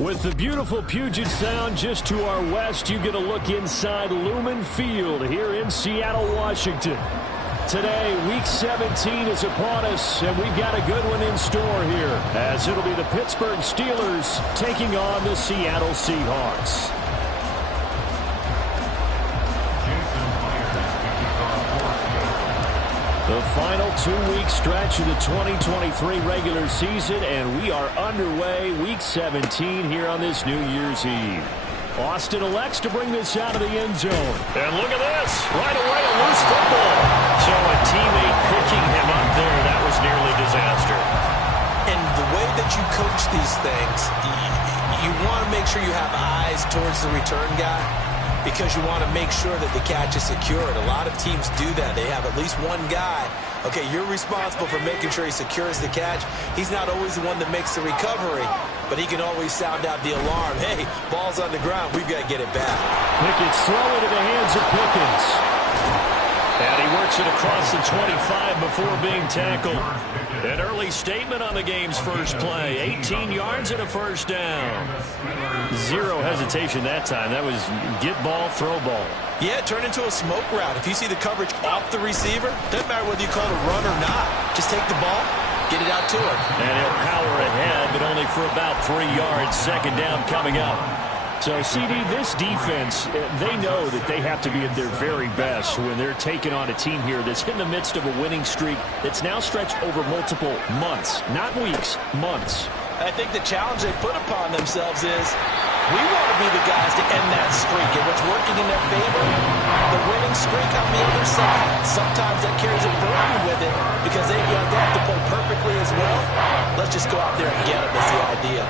With the beautiful Puget Sound just to our west, you get a look inside Lumen Field here in Seattle, Washington. Today, Week 17 is upon us, and we've got a good one in store here, as it'll be the Pittsburgh Steelers taking on the Seattle Seahawks. The final 2-week stretch of the 2023 regular season, and we are underway Week 17 here on this New Year's Eve. Austin elects to bring this out of the end zone. And look at this. Right away, a loose football. So a teammate picking him up there, that was nearly disaster. And the way that you coach these things, you want to make sure you have eyes towards the return guy, because you want to make sure that the catch is secured. A lot of teams do that. They have at least one guy. Okay, you're responsible for making sure he secures the catch. He's not always the one that makes the recovery, but he can always sound out the alarm. Hey, ball's on the ground. We've got to get it back. Pickett's throw into the hands of Pickens. And he works it across the 25 before being tackled. An early statement on the game's first play. 18 yards and a first down. Zero hesitation that time. That was get ball, throw ball. Yeah, it turned into a smoke route. If you see the coverage off the receiver, doesn't matter whether you call it a run or not. Just take the ball, get it out to him. And he'll power ahead, but only for about 3 yards. Second down coming up. So, CD, this defense, they know that they have to be at their very best when they're taking on a team here that's in the midst of a winning streak that's now stretched over multiple months, not weeks, months. I think the challenge they put upon themselves is we want to be the guys to end that streak. And what's working in their favor, the winning streak on the other side. Sometimes that carries a burden with it because they have to play perfectly as well. Let's just go out there and get them is the idea.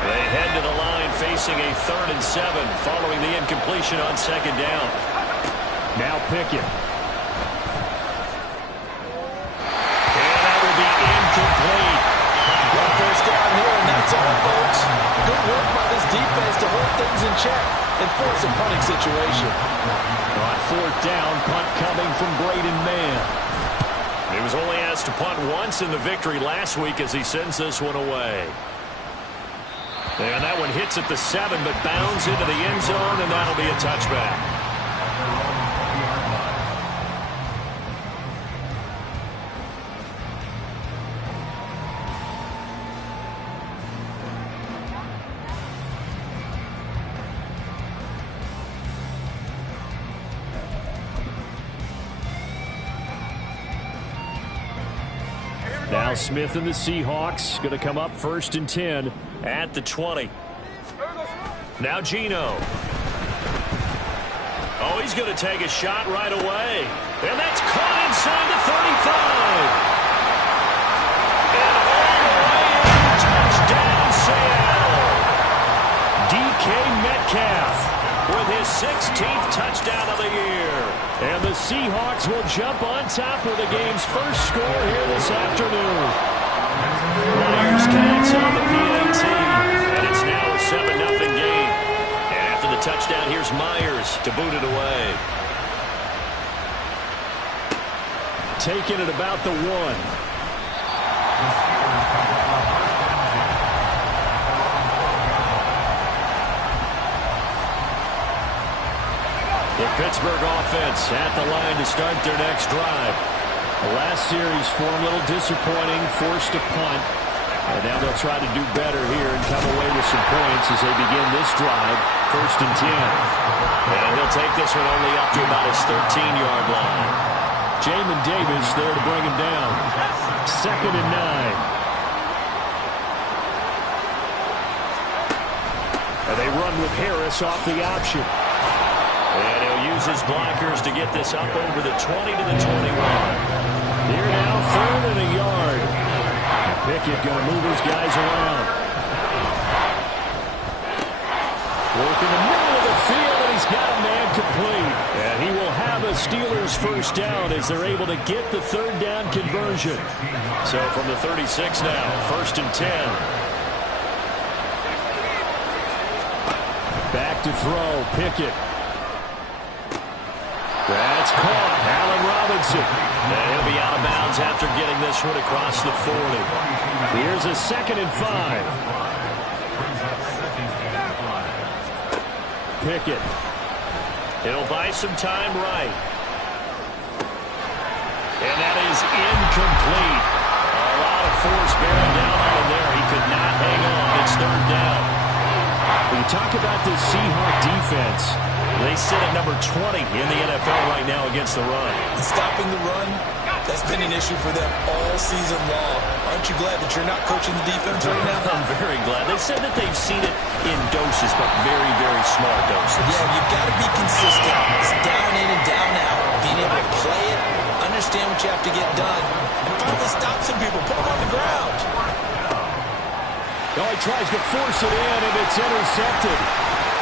They head to the line facing a 3rd and 7 following the incompletion on second down. Now Pickett. And that will be incomplete. One first down here, and that's all, folks. Good work by this defense to hold things in check and force a punting situation. On 4th down, punt coming from Braden Mann. He was only asked to punt once in the victory last week as he sends this one away. And that one hits at the 7, but bounds into the end zone, and that'll be a touchback. Now Smith and the Seahawks going to come up 1st and 10 at the 20. Now Geno. Oh, he's going to take a shot right away. And that's caught inside the 35. And all the way in, touchdown Seattle. DK Metcalf with his 16th touchdown of the year. And the Seahawks will jump on top with the game's first score here this afternoon. Myers connects on the PAT, and it's now a 7-0 game. And after the touchdown, here's Myers to boot it away. Taking it about the 1. The Pittsburgh offense at the line to start their next drive. The last series form a little disappointing, forced a punt. And now they'll try to do better here and come away with some points as they begin this drive, 1st and 10. And he'll take this one only up to about his 13-yard line. Jamin Davis there to bring him down. 2nd and 9. And they run with Harris off the option. And he'll use his blockers to get this up over the 20 to the 21. Here now, 3rd and a yard. Pickett going to move his guys around. Working the middle of the field, and he's got a man complete. And he will have a Steelers first down as they're able to get the 3rd down conversion. So from the 36 now, 1st and 10. Back to throw, Pickett. That's caught. Allen Robinson. And he'll be out of bounds after getting this one across the 40. Here's a 2nd and 5. Pickett. It'll buy some time right. And that is incomplete. A lot of force bearing down on him there. He could not hang on. It's 3rd down. When you talk about this Seahawk defense, they sit at number 20 in the NFL right now against the run. Stopping the run, that's been an issue for them all season long. Aren't you glad that you're not coaching the defense right now? I'm very glad. They said that they've seen it in doses, but very, very small doses. Yeah, you've got to be consistent. It's down in and down out. Being able to play it, understand what you have to get done, and finally stop some people, put them on the ground. Oh, he tries to force it in, and it's intercepted.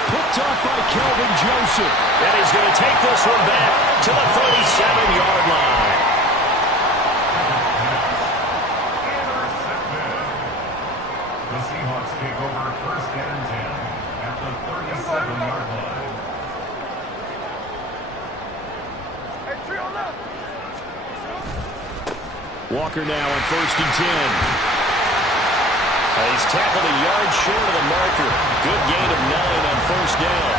Picked off by Kelvin Joseph. And he's going to take this one back to the 37-yard line. The Seahawks take over 1st and 10 at the 37-yard line. Walker now on 1st and 10. He's tackled a yard short of the marker. Good gain of 9 on 1st down.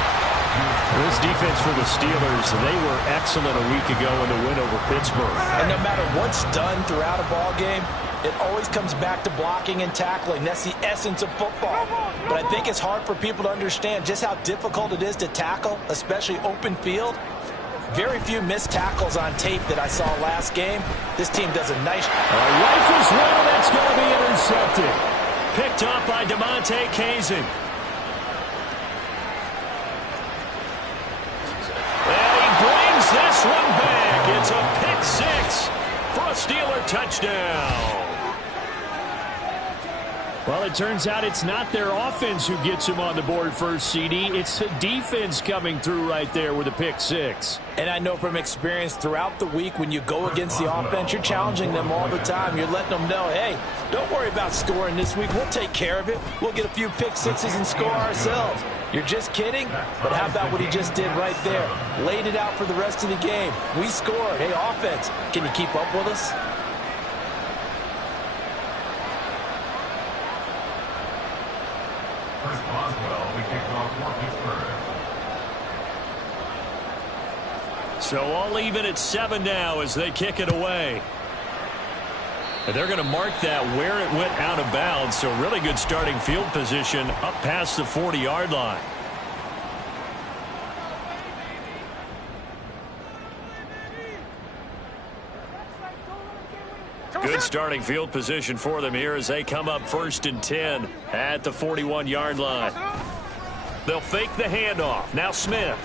This defense for the Steelers, they were excellent a week ago in the win over Pittsburgh. And no matter what's done throughout a ball game, it always comes back to blocking and tackling. That's the essence of football. But I think it's hard for people to understand just how difficult it is to tackle, especially open field. Very few missed tackles on tape that I saw last game. This team does a nice job. Rifles one, that's going to be intercepted. Picked up by Damontae Kazee. And he brings this one back. It's a pick 6 for a Steeler touchdown. Well, it turns out it's not their offense who gets him on the board first, CD. It's the defense coming through right there with a pick 6. And I know from experience throughout the week when you go against the offense, you're challenging them all the time. You're letting them know, hey, don't worry about scoring this week. We'll take care of it. We'll get a few pick 6s and score ourselves. You're just kidding? But how about what he just did right there? Laid it out for the rest of the game. We scored. Hey, offense, can you keep up with us? Chris Boswell, the kickoff for Pittsburgh. So all even at 7 now as they kick it away. And they're going to mark that where it went out of bounds. So really good starting field position up past the 40-yard line. Good starting field position for them here as they come up 1st and 10 at the 41-yard line. They'll fake the handoff. Now Smith.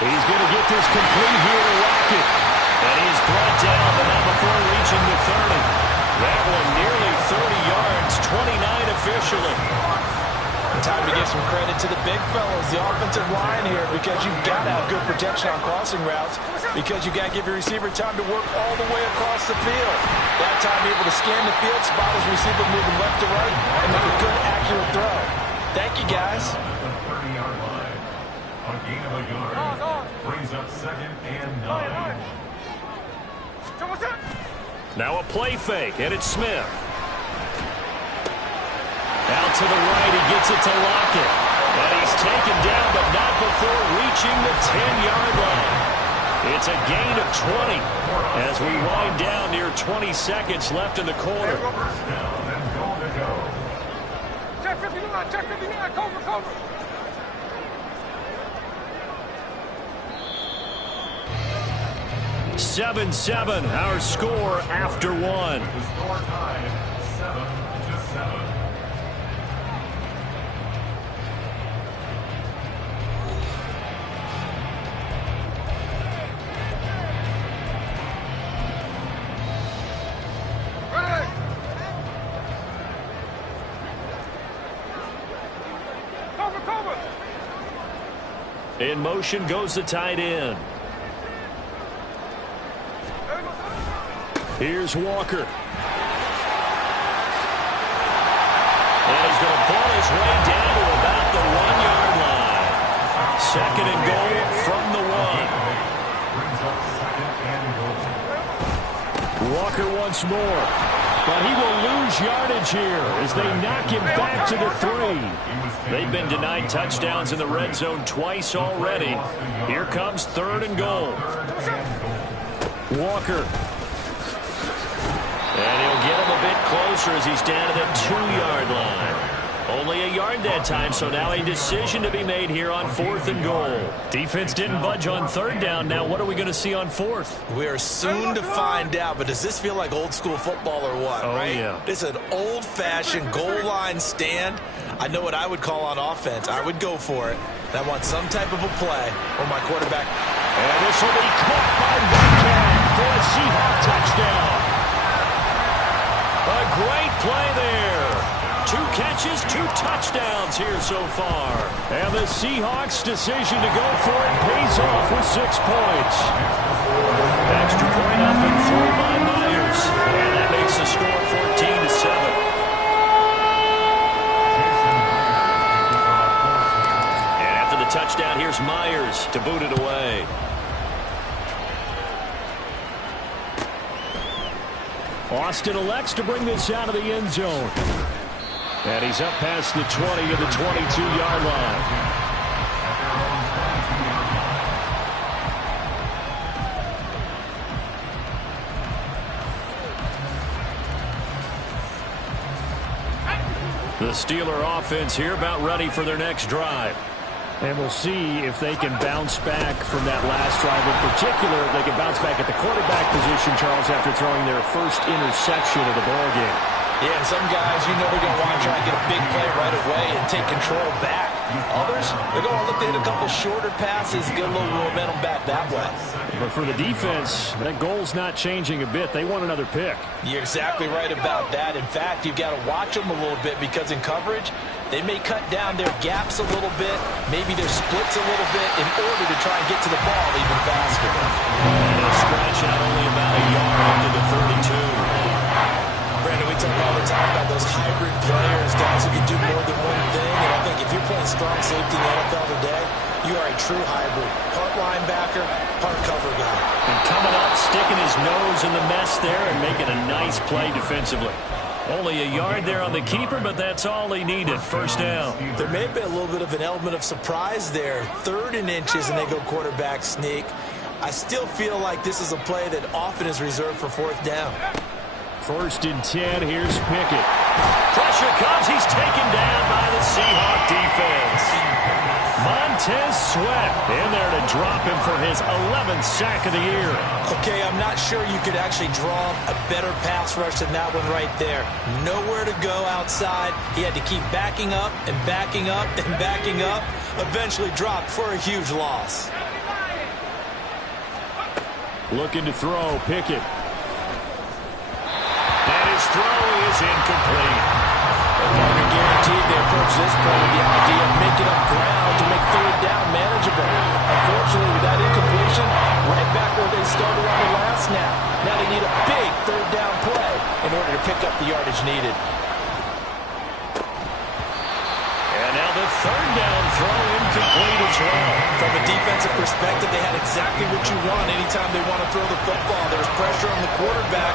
He's going to get this complete here to Lockett. And he's brought down, but not before reaching the 30. That one nearly 30 yards, 29 officially. Time to give some credit to the big fellas, the offensive line here, because you've got to have good protection on crossing routes, because you've got to give your receiver time to work all the way across the field. That time able to scan the field, spot his receiver moving left to right, and make a good, accurate throw. Thank you, guys. The 30-yard line. A gain of a yard. Brings up 2nd and 9. Now a play fake, and it's Smith. Out to the right, he gets it to Lockett. And he's taken down, but not before reaching the 10-yard line. It's a gain of 20 as we wind down near 20 seconds left in the quarter. First down and goal to go. Check 59, check 59, cover, cover. Seven, our score after one. The score tied 7-7. In motion goes the tight end. Here's Walker. And he's going to ball his way down to about the 1-yard line. second and goal from the 1. Brings up second and goal. Walker once more. But he will lose yardage here as they knock him back to the 3. They've been denied touchdowns in the red zone twice already. Here comes 3rd and goal. Walker. And he'll get him a bit closer as he's down to the 2-yard line. Only a yard that time, so now a decision to be made here on 4th and goal. Defense didn't budge on 3rd down. Now what are we going to see on 4th? We are soon to find out, but does this feel like old school football or what, right? Yeah. It's an old-fashioned goal line stand. I know what I would call on offense. I would go for it. And I want some type of a play where my quarterback... And this will be caught by Metcalf for a Seahawk touchdown. A great play there. 2 catches, 2 touchdowns here so far. And the Seahawks' decision to go for it pays off with 6 points. Extra point up and through by Myers. And that makes the score 14-7. And after the touchdown, here's Myers to boot it away. Austin elects to bring this out of the end zone. And he's up past the 20 of the 22-yard line. The Steeler offense here about ready for their next drive. And we'll see if they can bounce back from that last drive. In particular, if they can bounce back at the quarterback position, Charles, after throwing their first interception of the ballgame. Yeah, and some guys, you know, they're going to want to try and get a big play right away and take control back. Others, they're going to look to hit a couple shorter passes, get a little momentum back that way. But for the defense, that goal's not changing a bit. They want another pick. You're exactly right about that. In fact, you've got to watch them a little bit because in coverage, they may cut down their gaps a little bit, maybe their splits a little bit in order to try and get to the ball even faster. And a stretch out only about a yard to the 32. Brandon, we talk all the time about those hybrid players, guys who can do more than one thing. And I think if you're playing strong safety in the NFL today, you are a true hybrid. Part linebacker, part cover guy. And coming up, sticking his nose in the mess there and making a nice play defensively. Only a yard there on the keeper, but that's all he needed. First down. There may have been a little bit of an element of surprise there. 3rd and inches, and they go quarterback sneak. I still feel like this is a play that often is reserved for 4th down. 1st and 10, here's Pickett. Pressure comes, he's taken down by the Seahawk defense. Montez Sweat in there to drop him for his 11th sack of the year. Okay, I'm not sure you could actually draw a better pass rush than that one right there. Nowhere to go outside. He had to keep backing up and backing up and backing up. Eventually dropped for a huge loss. Looking to throw, Pickett. And his throw is incomplete. Partner guaranteed they approach this point with the idea of making up ground to make 3rd down manageable. Unfortunately, with that incompletion, right back where they started on the last snap. Now they need a big 3rd down play in order to pick up the yardage needed. And now the 3rd down throw incomplete as well. From a defensive perspective, they had exactly what you want anytime they want to throw the football. There's pressure on the quarterback.